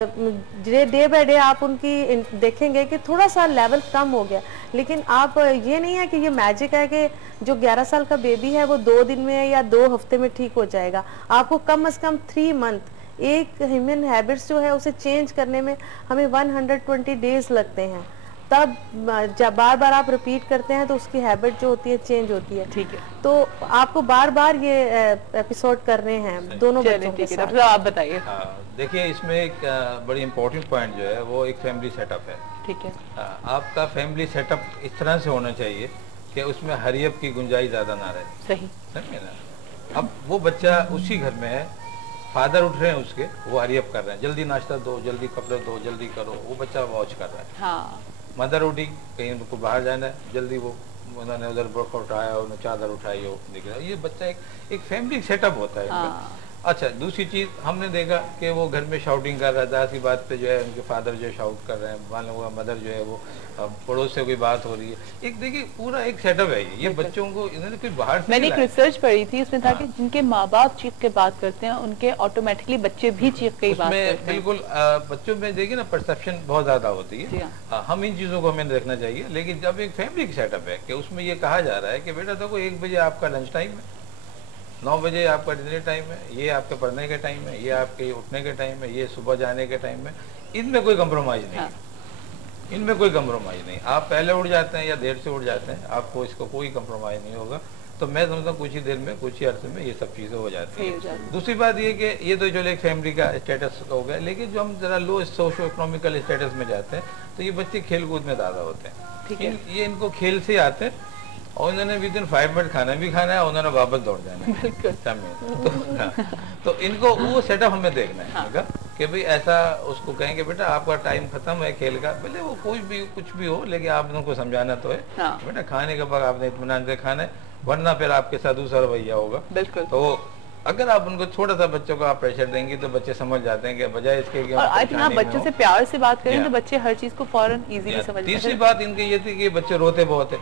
Day by day आप उनकी देखेंगे कि थोड़ा सा लेवल कम हो गया, लेकिन आप ये नहीं है कि ये मैजिक है कि जो 11 साल का बेबी है वो 2 दिन में या 2 हफ्ते में ठीक हो जाएगा। आपको कम से कम 3 मंथ एक ह्यूमन हैबिट्स जो है उसे चेंज करने में हमें 120 डेज लगते हैं। तब जब बार बार आप रिपीट करते हैं तो उसकी हैबिट जो होती है चेंज होती है। ठीक है, तो आपको बार बार ये एपिसोड करने हैं दोनों बच्चों के साथ। डॉक्टर आप बताइए। देखिए, इसमें एक बड़ी इंपॉर्टेंट पॉइंट जो है वो एक फैमिली सेटअप है। ठीक है, आपका फैमिली सेटअप इस तरह से होना चाहिए कि उसमें हरियप की गुंजाइश ज़्यादा ना रहे। सही, समझे ना। अब वो बच्चा उसी घर में है, फादर उठ रहे हैं उसके, वो हरियप कर रहे हैं, जल्दी नाश्ता दो, जल्दी कपड़े दो, जल्दी करो, वो बच्चा वॉच कर रहा है। हाँ, मदर उठी, कहीं उनको बाहर जाना है, जल्दी वो उन्होंने उधर बुरखा उठाया, उन्होंने चादर उठाई हो, दिख रहा है। ये बच्चा एक फैमिली सेटअप होता है। हाँ। अच्छा, दूसरी चीज़ हमने देखा कि वो घर में शाउटिंग कर रहा था, ऐसी बात पे जो है उनके फादर जो है शाउट कर रहे हैं, मान लो मदर जो है वो पड़ोस से कोई बात हो रही है। एक देखिए पूरा एक सेटअप है ये बच्चों को इन्होंने कोई बाहर से मैंने एक रिसर्च पढ़ी थी, उसमें था कि जिनके माँ बाप चीख के बात करते हैं उनके ऑटोमेटिकली बच्चे भी चीख के बात करते हैं। बिल्कुल, बच्चों में देखिए ना परसेप्शन बहुत ज्यादा होती है। हम इन चीजों को हमें देखना चाहिए, लेकिन जब एक फैमिली सेटअप है कि उसमें ये कहा जा रहा है कि बेटा देखो 1 बजे आपका लंच टाइम है, 9 बजे आपका डिनर टाइम है, ये आपके पढ़ने के टाइम है, ये आपके उठने के टाइम है, ये सुबह जाने के टाइम है, इनमें कोई कंप्रोमाइज नहीं है। इनमें कोई कंप्रोमाइज नहीं। आप पहले उठ जाते हैं या देर से उठ जाते हैं, आपको इसको कोई कंप्रोमाइज नहीं होगा। तो मैं समझता हूँ कुछ ही देर में, कुछ ही अर्से में ये सब चीज़ें हो जाती हैं। दूसरी बात ये कि ये तो चलो एक फैमिली का स्टेटस हो गया, लेकिन जो हम जरा लो सोशो इकोनॉमिकल स्टेटस में जाते हैं तो ये बच्चे खेल कूद में ज़्यादा होते हैं। ये इनको खेल से आते हैं और उन्होंने विद इन 5 मिनट खाना भी खाना है, उन्होंने वापस दौड़ जाना है। तो इनको वो सेटअप हमें देखना है कि भाई ऐसा उसको कहेंगे बेटा आपका टाइम खत्म है खेल का, भले वो कोई भी कुछ भी हो, लेकिन आप उनको समझाना तो है बेटा खाने के बाद आपने इत्मीनान से खाना है, वरना फिर आपके साथ दूसरा रवैया होगा। बिल्कुल। तो अगर आप उनको थोड़ा सा बच्चों को आप प्रेशर देंगे तो बच्चे समझ जाते हैं कि बजाय इसके कि आई थिंक आप बच्चों से प्यार से बात करें तो बच्चे हर चीज को फौरन इजीली समझ जाते हैं। तीसरी बात इनकी ये थी कि बच्चे रोते बहुत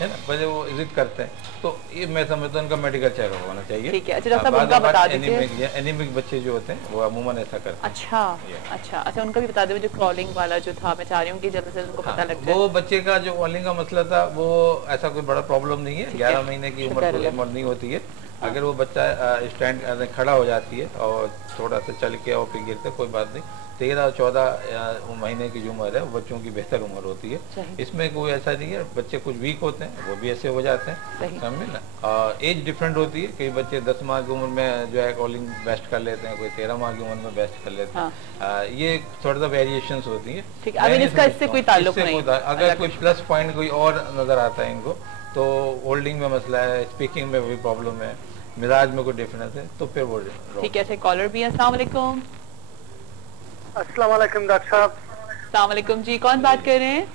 है ना, बच्चे वो जिद करते हैं, तो ये मैं समझता हूँ उनका मेडिकल चेकअप होना चाहिए। ठीक है, अच्छा डॉक्टर साहब उनका बता दीजिए। एनीमिक बच्चे जो होते हैं वो अमूमन ऐसा करते हैं। अच्छा उनका भी बता दो, जो क्रॉलिंग वाला जो था, मैं चाह रही हूँ कि जल्द से उनको पता लग जाए। वो बच्चे का जो क्रॉलिंग का मसला था वो ऐसा कोई बड़ा प्रॉब्लम नहीं है, 11 महीने की उम्र नहीं होती है। अगर वो बच्चा स्टैंड खड़ा हो जाती है और थोड़ा सा चल के और फिर गिरते, कोई बात नहीं। 13-14 महीने की जो उम्र है वो बच्चों की बेहतर उम्र होती है, इसमें कोई ऐसा नहीं है। बच्चे कुछ वीक होते हैं वो भी ऐसे हो जाते हैं, समझे ना। एज डिफरेंट होती है, कई बच्चे 10 माह की उम्र में जो है कॉलिंग बेस्ट कर लेते हैं, कोई 13 माह की उम्र में बेस्ट कर लेते हैं। ये थोड़ा सा वेरिएशंस होती है। इससे कोई ताल्लुक नहीं। अगर कोई प्लस पॉइंट कोई और नजर आता है इनको, तो होल्डिंग में मसला है, स्पीकिंग में भी प्रॉब्लम है, मिजाज में कोई डिफरेंस है, तो फिर वो ठीक है। कॉलर भी है। अस्सलाम वालेकुम। अस्सलाम वालेकुम डॉक्टर साहब। अस्सलाम वालेकुम जी, कौन बात कर रहे हैं?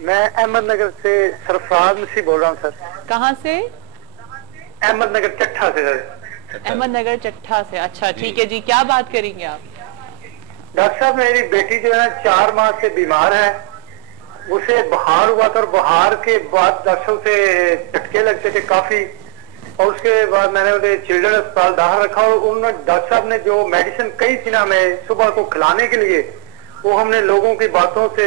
मैं अहमदनगर से सरफराज मसीह बोल रहा हूँ सर। कहाँ से? अहमदनगर चट्ठा से सर। अहमदनगर चट्ठा से, अच्छा ठीक है जी, क्या बात करेंगे आप? डॉक्टर साहब मेरी बेटी जो है 4 माह से बीमार है, उसे बुखार हुआ था और बुखार के बाद डॉक्टर से झटके लगते थे काफी, और उसके बाद मैंने उन्हें चिल्ड्रन अस्पताल दाखिल रखा और उन्होंने डॉक्टर साहब ने जो मेडिसिन कही थी ना हमें सुबह को खिलाने के लिए, वो हमने लोगों की बातों से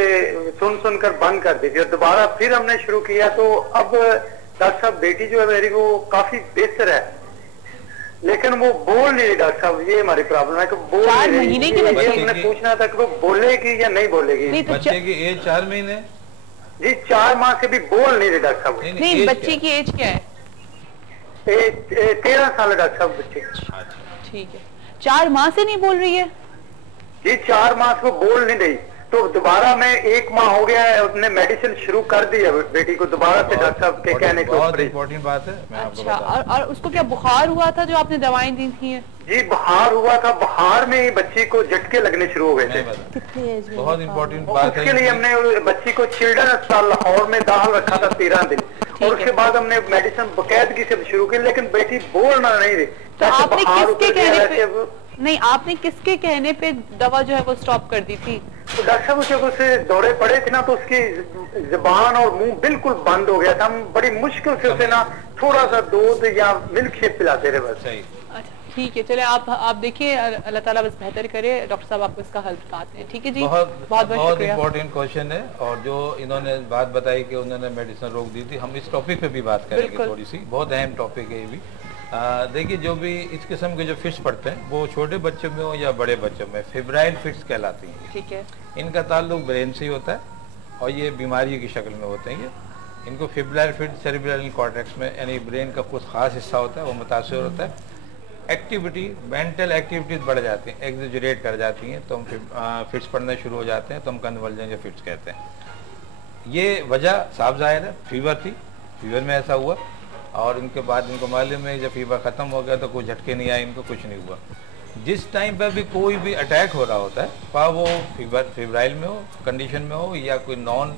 सुनकर बंद कर दी थी और दोबारा फिर हमने शुरू किया। तो अब डॉक्टर साहब बेटी जो है मेरी वो काफी बेहतर है, लेकिन वो बोल नहीं रही डॉक्टर साहब, ये हमारी प्रॉब्लम है कि बोल 4 महीने की बच्ची। हमने पूछना था कि वो बोलेगी या नहीं बोलेगी। बच्चे की एज 4 महीने जी, 4 माह से भी बोल नहीं रही डॉक्टर साहब। नहीं, बच्ची की एज क्या है? 13 साल डॉक्टर साहब बच्चे। ठीक है, 4 माह से नहीं बोल रही है जी, 4 माह से वो बोल नहीं रही, तो दोबारा मैं 1 माह हो गया है, उसने मेडिसिन शुरू कर दी है बेटी को दोबारा से डॉक्टर साहब के कहने को। बहुत इम्पोर्टेंट बात है। मैं अच्छा, और उसको क्या बुखार हुआ था जो आपने दवाएं दी थी? जी बुखार हुआ था, बुखार में ही बच्ची को झटके लगने शुरू हो गए थे। कितनी एज में? बहुत इम्पोर्टेंट बात है। उसके लिए हमने बच्ची को चिल्ड्रन अस्पताल लाहौर में दाखिल रखा था 13 दिन, और उसके बाद हमने मेडिसिन बकायदगी से शुरू की, लेकिन बेटी बोलना नहीं रही। तो आपने किसके कहने पे नहीं, आपने किसके कहने पे दवा जो है वो स्टॉप कर दी थी? तो डॉक्टर साहब जब उसे दौरे पड़े थे ना, तो उसकी जुबान और मुंह बिल्कुल बंद हो गया था। हम बड़ी मुश्किल से उसे ना थोड़ा सा दूध या मिल्क शेक पिलाते रहे बस। सही। ٹھیک ہے چلے آپ دیکھیے اللہ تعالیٰ بس بہتر کرے. ڈاکٹر صاحب آپ کو اس کا حل بتاتے ہیں. ٹھیک ہے جی, بہت امپورٹنٹ کوشچن ہے. اور جو انہوں نے بات بتائی کہ انہوں نے میڈیسن روک دی تھی, ہم اس ٹاپک پہ بھی بات کریں گے تھوڑی سی, بہت اہم ٹاپک ہے یہ بھی. دیکھیے جو بھی اس قسم کے جو فٹس پڑتے ہیں وہ چھوٹے بچوں میں ہو یا بڑے بچوں میں فیبرائل فٹس کہلاتی ہیں. ٹھیک ہے, ان کا تعلق برین سے ہی ہوتا ہے اور یہ بیماری کی شکل میں ہوتے ہیں. ان کو فیبرائل فٹ سیریبرل کارٹیکس میں یعنی برین کا کچھ خاص حصہ ہوتا ہے وہ متاثر ہوتا ہے. ایکٹیویٹی مینٹل ایکٹیویٹیز بڑھ جاتی ہیں, ایگزیجریٹ کر جاتی ہیں, تو ہم فٹس پڑھنا شروع ہو جاتے ہیں, تو ہم کنورجن یا فٹس کہتے ہیں. یہ وجہ صاف ظاہر ہے, فیور تھی, فیور میں ایسا ہوا, اور ان کے بعد ان کو معلوم ہے جب فیور ختم ہو گیا تو کوئی جھٹکے نہیں آئے, ان کو کچھ نہیں ہوا. جس ٹائم پہ بھی کوئی بھی اٹیک ہو رہا ہوتا ہے, خواہ وہ فیبرائل میں ہو کنڈیشن میں ہو یا کوئی نان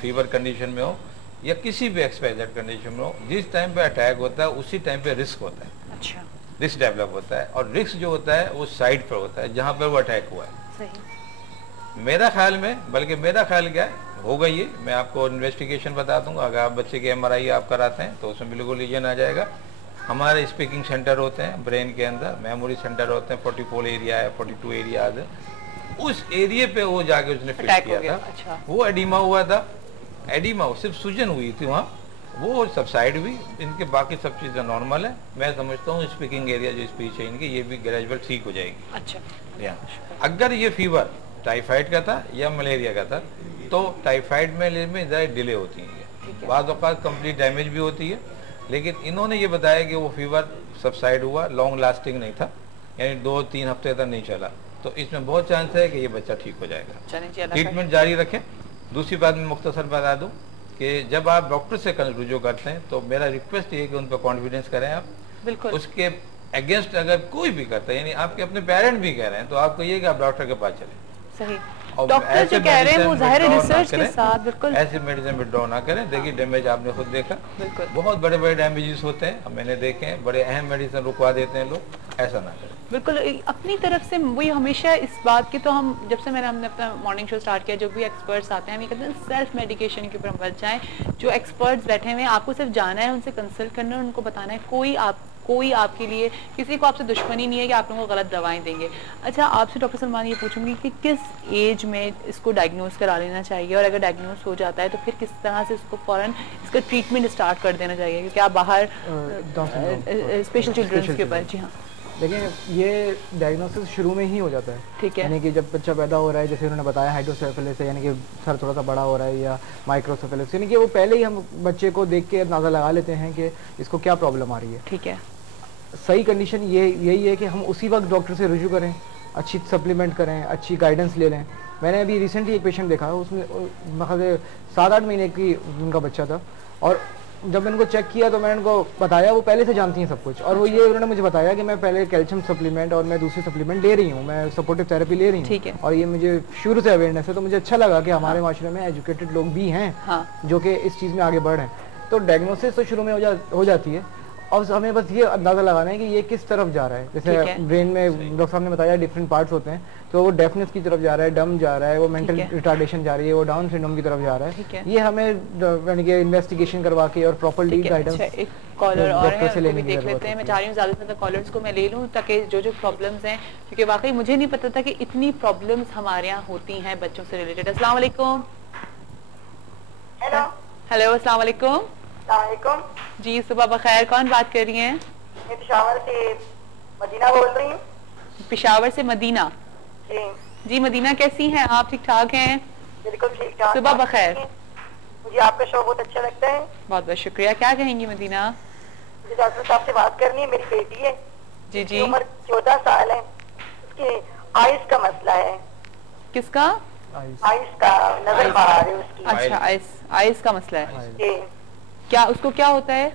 فیور کنڈیشن میں ہو یا کسی بھی ایکسپائزڈ کنڈیشن میں ہو, جس ٹائم پہ اٹیک ہوتا ہے اسی ٹائم پہ رسک ہوتا ہے. اچھا, رسک ڈیولپ ہوتا ہے, اور رسک جو ہوتا ہے وہ سائڈ پر ہوتا ہے جہاں پر وہ اٹیک ہوا ہے. صحیح. میرا خیال میں, بلکہ میرا خیال کیا ہے ہوگا یہ, میں آپ کو انویسٹیگیشن بتا دوں گا. اگر آپ بچے کے MRI آپ کراتے ہیں تو اس میں بالکل لیجن آ جائے گا. ہمارے اسپیکنگ سینٹر ہوتے ہیں برین کے اندر, میموری سینٹر ہوتے ہیں, 44 ایریا ہے, 42 ایریاز ہے. اس ایریے پہ وہ جا کے اس نے فٹ کیا تھا. اچھا, وہ ایڈیما ہوا تھا, ایڈیما صرف سوجن ہوئی تھی وہاں, وہ سبسائڈ ہوئی. ان کے باقی سب چیزیں نارمل ہیں. میں سمجھتا ہوں اسپیکنگ ایریا جو اسپیچ ہے ان کی یہ بھی گریجول ٹھیک ہو جائے گی. اچھا, اگر یہ فیور ٹائیفائڈ کا تھا یا ملیریا کا تھا تو ٹائیفائڈ میں ذرا ڈیلے ہوتی ہیں, بعض اوقات کمپلیٹ ڈیمیج بھی ہوتی ہے. لیکن انہوں نے یہ بتایا کہ وہ فیور سبسائڈ ہوا, لانگ لاسٹنگ نہیں تھا, یعنی 2-3 ہفتے تک نہیں چلا, تو اس میں بہت چانس ہے کہ یہ بچہ ٹھیک ہو جائے گا. ٹریٹمنٹ جاری رکھیں. دوسری بات میں مختصر بتا دوں کہ جب آپ ڈاکٹر سے رجوع کرتے ہیں تو میرا ریکویسٹ یہ ہے کہ ان پہ کانفیڈنس کریں آپ. بالکل. اس کے اگینسٹ اگر کوئی بھی کرتا ہے, یعنی آپ کے اپنے پیرنٹ بھی کہہ رہے ہیں, تو آپ کو یہ کہ آپ ڈاکٹر کے پاس چلیں. صحیح. ڈاکٹر جو کہہ رہے ہیں وہ ظاہر ریسرچ کے ساتھ بالکل ایسے میڈیسن وڈرا نہ کریں. دیکھیے ڈیمیج آپ نے خود دیکھا, بہت بڑے بڑے ڈیمیجز ہوتے ہیں, میں نے دیکھے ہیں, بڑے اہم میڈیسن رکوا دیتے ہیں لوگ. ایسا نہ کریں. بالکل. اپنی طرف سے وہی ہمیشہ اس بات کی, تو ہم جب سے ہم نے اپنا مارننگ شو سٹارٹ کیا, جو بھی ایکسپرٹس آتے ہیں ہم یہ کہتے ہیں سیلف میڈیکیشن کے اوپر ہم بچ جائیں. جو ایکسپرٹس بیٹھے ہوئے ہیں آپ کو صرف جانا ہے, ان سے کنسلٹ کرنا ہے, ان کو بتانا ہے, کوئی آپ کے لیے کسی کو آپ سے دشمنی نہیں ہے کہ آپ لوگوں کو غلط دوائیں دیں گے. اچھا, آپ سے ڈاکٹر سلمان یہ پوچھوں گی کہ کس ایج میں اس کو ڈائگنوز کرا لینا چاہیے, اور اگر ڈائگنوز ہو جاتا ہے تو پھر کس طرح سے اس کو فوراً اس کا ٹریٹمنٹ اسٹارٹ کر دینا چاہیے, کیونکہ آپ باہر اسپیشل چلڈرنس کے اوپر. جی ہاں, دیکھیں یہ ڈائگنوسس شروع میں ہی ہو جاتا ہے. ٹھیک ہے, یعنی کہ جب بچہ پیدا ہو رہا ہے, جیسے انہوں نے بتایا ہائیڈروسیفلس ہے, یعنی کہ سر تھوڑا سا بڑا ہو رہا ہے, یا مائکروسیفلس, یعنی کہ وہ پہلے ہی ہم بچے کو دیکھ کے اندازہ لگا لیتے ہیں کہ اس کو کیا پرابلم آ رہی ہے. ٹھیک ہے. صحیح کنڈیشن یہی ہے کہ ہم اسی وقت ڈاکٹر سے رجوع کریں, اچھی سپلیمنٹ کریں, اچھی گائیڈنس لے لیں. میں نے ابھی ریسنٹلی ایک پیشنٹ دیکھا, اس میں مطلب 7-8 مہینے کی ان کا بچہ تھا, اور جب میں ان کو چیک کیا تو میں نے ان کو بتایا, وہ پہلے سے جانتی ہیں سب کچھ, اور وہ یہ انہوں نے مجھے بتایا کہ میں پہلے کیلشیم سپلیمنٹ اور میں دوسری سپلیمنٹ لے رہی ہوں, میں سپورٹیو تھراپی لے رہی ہوں, اور یہ مجھے شروع سے اویئرنیس ہے. تو مجھے اچھا لگا کہ ہمارے معاشرے میں ایجوکیٹڈ لوگ بھی ہیں جو کہ اس چیز میں آگے بڑھ رہے ہیں. تو ڈائگنوسس تو شروع میں ہو جاتی ہے, اور ہمیں بس یہ اندازہ لگانا ہے کہ یہ کس طرف جا رہا ہے. جیسے برین میں ڈاکٹر صاحب نے بتایا ڈفرینٹ پارٹس ہوتے ہیں, تو وہ ڈیفنس کی طرف جا رہا ہے, ڈم جا رہا ہے, وہ مینٹل ریٹارڈیشن جا رہی ہے, وہ ڈاؤن سنڈروم کی طرف جا رہا ہے. یہ ہمیں یعنی کہ انویسٹیگیشن کروا کے اور پراپرلی گائیڈنس کالر اور ہے وہ بھی دیکھ لیتے ہیں. میں چاہ رہی ہوں زیادہ سے زیادہ کالرز کو میں لے لوں, تاکہ جو پرابلمز ہیں, کیونکہ واقعی مجھے نہیں پتا تھا کہ اتنی پرابلمز ہمارے یہاں ہوتی ہیں بچوں سے ریلیٹڈ. السلام علیکم. ہیلو, السلام علیکم. السلام علیکم. جی صبح بخیر, کون بات کر رہی ہیں؟ میں پشاور سے مدینہ بول رہی ہوں. پشاور سے مدینہ. جی مدینہ, کیسی ہیں آپ؟ ٹھیک ٹھاک ہیں؟ بالکل ٹھیک ٹھاک. صبح بخیر. مجھے آپ کا شو بہت اچھا لگتا ہے. بہت بہت شکریہ. کیا کہیں گی مدینہ؟ مجھے ڈاکٹر صاحب سے بات کرنی ہے. میری بیٹی ہے, جی جی, عمر 14 سال ہے, اس کے آئس کا مسئلہ ہے. کس کا؟ آئس کا, نظر خراب ہے اس کی. اچھا, آئس کا مسئلہ ہے. کیا اس کو کیا ہوتا ہے؟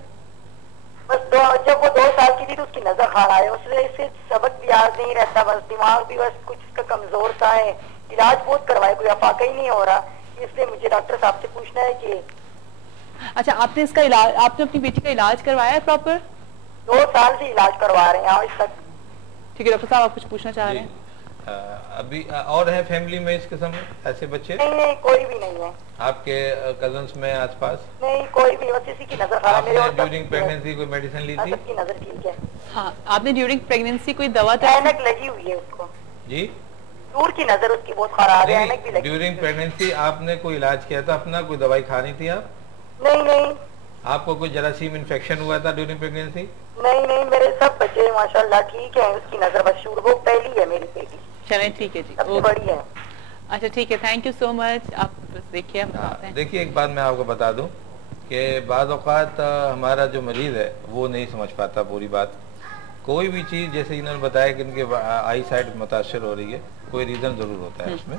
بس جب وہ 2 سال کی تھی تو اس کی نظر خراب ہے, اس لیے اسے سبق بھی یاد نہیں رہتا, بس دماغ بھی بس کچھ اس کا کمزور سا ہے. علاج بہت کروائے, کوئی افاقہ ہی نہیں ہو رہا. اس لیے مجھے ڈاکٹر صاحب سے پوچھنا ہے کہ اچھا, آپ نے اس کا علاج, آپ نے اپنی بیٹی کا علاج کروایا ہے پراپر؟ 2 سال سے علاج کروا رہے ہیں آج تک. ٹھیک ہے ڈاکٹر صاحب, آپ کچھ پوچھنا چاہ رہے ہیں؟ ابھی اور ہے فیملی میں اس قسم ایسے بچے؟ نہیں, کوئی بھی نہیں ہے. آپ کے کزنس میں آس پاس؟ نہیں, کوئی بھی, بس اسی کی نظر خراب. آپ نے ڈیورنگ پریگننسی کوئی میڈیسن لی تھی؟ کی نظر ٹھیک ہے. हाँ, आपने ड्यूरिंग प्रेगनेंसी कोई दवा ऐनक लगी हुई है उसको जी, दूर की नजर उसकी बहुत खराब है, ऐनक भी लगी। ड्यूरिंग प्रेगनेंसी आपने कोई इलाज किया था अपना, कोई दवाई खा रही थी आप? नहीं नहीं आपको कोई जरासीम इन्फेक्शन हुआ था ड्यूरिंग प्रेगनेंसी? नहीं नहीं, मेरे सब बच्चे माशाल्लाह ठीक है, उसकी नजर बस शुरू, वो पहली है मेरी बेटी, चलें ठीक है जी, सबसे बड़ी है। अच्छा ठीक है, थैंक यू सो मच। आप बस देखिए हम बताते हैं। देखिए एक बात मैं आपको बता दूं कि बाज़ औक़ात हमारा जो मरीज़ है वो नहीं समझ पाता पूरी बात। कोई भी चीज़, जैसे इन्होंने बताया कि इनके आई साइड मुतासर हो रही है, कोई रीज़न ज़रूर होता है उसमें।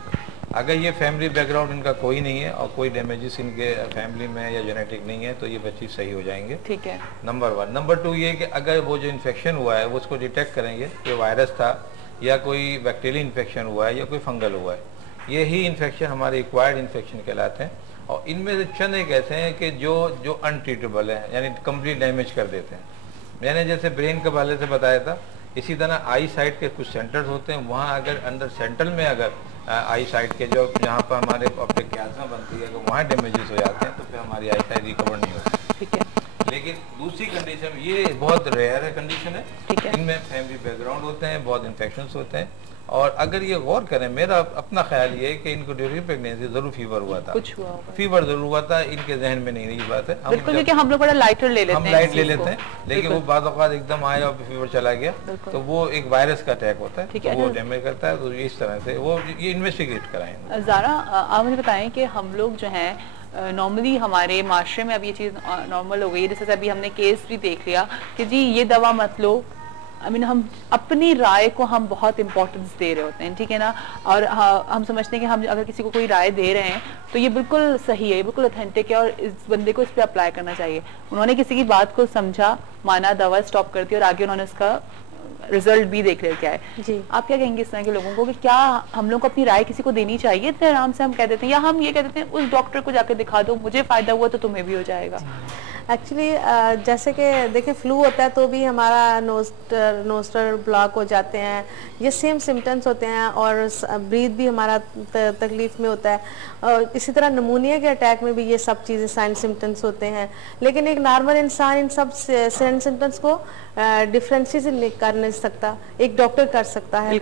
अगर ये फैमिली बैकग्राउंड इनका कोई नहीं है और कोई डैमेजेस इनके फैमिली में या जेनेटिक नहीं है तो ये बच्चे सही हो जाएंगे। ठीक है, नंबर 1। नंबर 2 ये कि अगर वो जो इन्फेक्शन हुआ है वो उसको डिटेक्ट करेंगे कि वायरस था या कोई बैक्टीरियल इन्फेक्शन हुआ है या कोई फंगल हुआ है, यही इन्फेक्शन हमारे एक्वायर्ड इन्फेक्शन कहलाते हैं। और इनमें से चंद एक ऐसे हैं कि जो अनट्रीटेबल हैं, यानी कंप्लीट डैमेज कर देते हैं। मैंने जैसे ब्रेन के हवाले से बताया था, इसी तरह आई साइड के कुछ सेंटर्स होते हैं, वहाँ अगर अंदर सेंट्रल में अगर आई साइड के जो जहाँ पर हमारे ऑप्टिक क्यासा बनती है अगर वहाँ डैमेजेस हो जाते हैं तो फिर हमारी आई साइड रिकवर नहीं होती। ठीक है, लेकिन दूसरी कंडीशन, ये बहुत रेयर है कंडीशन है, ठीक है। इनमें फैमिली बैकग्राउंड होते हैं, बहुत इन्फेक्शंस होते हैं। और अगर ये गौर करें, मेरा अपना ख्याल ये है कि इनको ड्यूरिंग प्रेगनेंसी जरूर फीवर हुआ था, कुछ हुआ होगा, फीवर जरूर हुआ था, इनके जहन में नहीं रही बात है। बिल्कुल, क्योंकि हम लोग बड़ा लाइटर ले लेते हैं, हम लाइट ले लेते हैं, लेकिन वो बाद औक़ात एकदम आया और फीवर चला गया तो वो एक वायरस का अटैक होता है, तो वो डैमेज करता है। तो इस तरह से वो ये इन्वेस्टिगेट कराएंगे। ज़ारा आप मुझे बताएं कि हम लोग जो हैं नॉर्मली हमारे माशरे में अब ये चीज़ नॉर्मल हो गई है, जैसे अभी हमने केस भी देख लिया कि जी ये दवा मत लो, हम अपनी राय को हम बहुत इंपॉर्टेंस दे रहे होते हैं, ठीक है ना। और हम समझते हैं कि हम अगर किसी को कोई राय दे रहे हैं तो ये बिल्कुल सही है, ये बिल्कुल ऑथेंटिक है और इस बंदे को इस पर अप्लाई करना चाहिए। उन्होंने किसी की बात को समझा, माना, दवा स्टॉप कर दी और आगे उन्होंने उसका रिजल्ट भी देख लिया क्या है। जी, आप क्या कहेंगे इस तरह के लोगों को कि क्या हम लोग को अपनी राय किसी को देनी चाहिए? इतने आराम से हम कह देते हैं, या हम ये कह देते हैं उस डॉक्टर को जाकर दिखा दो, मुझे फायदा हुआ तो तुम्हें भी हो जाएगा। एक्चुअली जैसे कि देखिए फ्लू होता है तो भी हमारा नोस्टर ब्लॉक हो जाते हैं, ये सेम सिम्टम्स होते हैं, और ब्रीथ भी हमारा तकलीफ में होता है, और इसी तरह नमूनिया के अटैक में भी ये सब चीज़ें साइन सिम्टम्स होते हैं। लेकिन एक नॉर्मल इंसान इन सब साइन सिम्टम्स को डिफरेंशिएट कर नहीं सकता, एक डॉक्टर कर सकता है।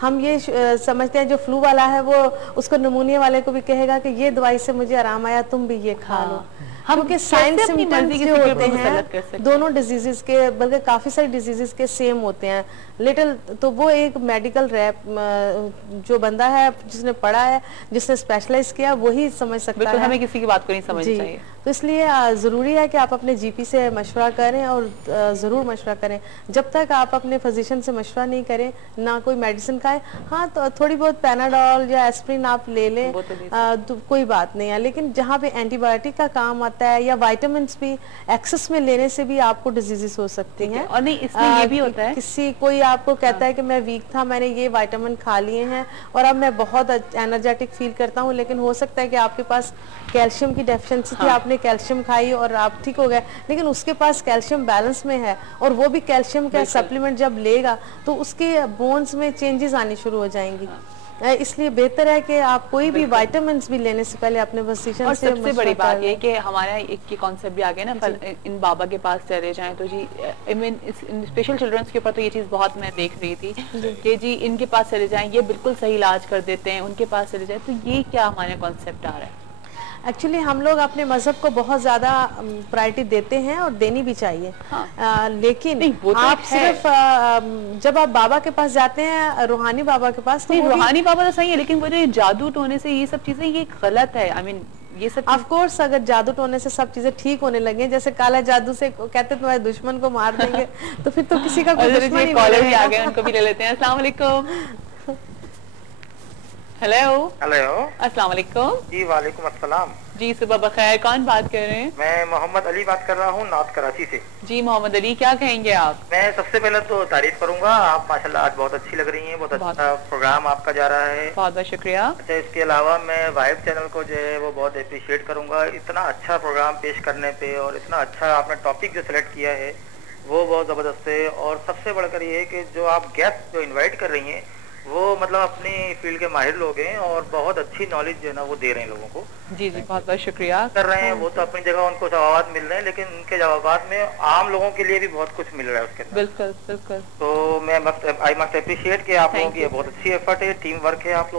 हम ये समझते हैं जो फ्लू वाला है वो उसको नमूनिया वाले को भी कहेगा कि ये दवाई से मुझे आराम आया, तुम भी ये खा लो। क्योंकि साइन सिम्टम्स जो होते हैं दोनों डिजीजेस के, बल्कि काफी सारी डिजीजेस के सेम होते हैं लिटिल, तो वो एक मेडिकल रैप जो बंदा है जिसने पढ़ा है, जिसने स्पेशलाइज किया, वही समझ सकता है। हमें किसी की बात को नहीं समझना चाहिए। तो इसलिए ज़रूरी है कि आप अपने जीपी से मशवरा करें, और ज़रूर मशवरा करें। जब तक आप अपने फिजिशियन से मशवरा नहीं करें, ना कोई मेडिसिन खाएं, हाँ तो थोड़ी बहुत पैनाडोल या एस्प्रिन आप ले लें तो कोई बात नहीं है। लेकिन जहाँ पे एंटीबायोटिक का काम आता है या वाइटामिन भी एक्सेस में लेने से भी आपको डिजीजेस हो सकती हैं। और नहीं, इसमें ये भी होता है किसी कोई आपको कहता है कि मैं वीक था, मैंने ये विटामिन खा लिए हैं और अब मैं बहुत एनर्जेटिक फील करता हूँ, लेकिन हो सकता है कि आपके पास कैल्शियम की डेफिशिएंसी थी, आपने कैल्शियम खाई और आप ठीक हो गए, लेकिन उसके पास कैल्शियम बैलेंस में है, और वो भी कैल्शियम का सप्लीमेंट जब लेगा तो उसके बोन्स में चेंजेस आनी शुरू हो जाएंगी। इसलिए बेहतर है कि आप कोई भी विटामिन भी लेने से पहले अपने फिजिशियन से। सबसे बड़ी बात ये कि हमारा एक कॉन्सेप्ट भी आ गया ना, इन बाबा के पास चले जाएं तो जी, आई मीन स्पेशल चिल्ड्रंस के ऊपर तो ये चीज़ बहुत मैं देख रही थी कि जी इनके पास चले जाएं, ये बिल्कुल सही इलाज कर देते हैं, उनके पास चले जाएं, तो ये क्या हमारा कॉन्सेप्ट आ रहा है? एक्चुअली हम लोग अपने मजहब को बहुत ज्यादा प्रायोरिटी देते हैं और देनी भी चाहिए। लेकिन तो आप सिर्फ जब आप बाबा के पास जाते हैं, रूहानी बाबा के पास, तो रूहानी बाबा तो सही है, लेकिन वो जो जादू टोने से ये सब चीजें ये गलत है। आई मीन ये सब ऑफ कोर्स अगर जादू टोने से सब चीजें ठीक होने लगे, जैसे काला जादू से कहते तुम्हारे दुश्मन को मार देंगे तो फिर तो किसी का कोई दुश्मन ही कॉलर भी आ गए, उनको भी ले लेते हैं। अस्सलाम वालेकुम। हेलो हेलो, अस्सलाम वालेकुम। जी वालेकुम अस्सलाम। जी सुबह बखैर, कौन बात कर रहे हैं? मैं मोहम्मद अली बात कर रहा हूँ, नॉर्थ कराची से। जी मोहम्मद अली, क्या कहेंगे आप? मैं सबसे पहले तो तारीफ करूंगा, आप माशाल्लाह आज बहुत अच्छी लग रही हैं, बहुत अच्छा प्रोग्राम आपका जा रहा है, बहुत बहुत शुक्रिया। अच्छा, इसके अलावा मैं वाइब चैनल को जो है वो बहुत अप्रिशिएट करूंगा, इतना अच्छा प्रोग्राम पेश करने पे, और इतना अच्छा आपने टॉपिक जो सिलेक्ट किया है वो बहुत जबरदस्त है। और सबसे बढ़कर ये है कि जो आप गेस्ट जो इन्वाइट कर रही हैं वो मतलब अपनी फील्ड के माहिर लोग हैं और बहुत अच्छी नॉलेज जो है ना वो दे रहे हैं लोगों को। जी जी, बहुत बहुत शुक्रिया। कर रहे हैं वो तो अपनी जगह उनको जवाब मिल रहे हैं, लेकिन उनके जवाब में आम लोगों के लिए भी बहुत कुछ मिल रहा है उसके अंदर। बिल्कुल बिल्कुल। तो मैं आई मस्ट अप्रिशिएट कि आप लोगों की ये बहुत अच्छी एफर्ट है, टीम वर्क है आप लोग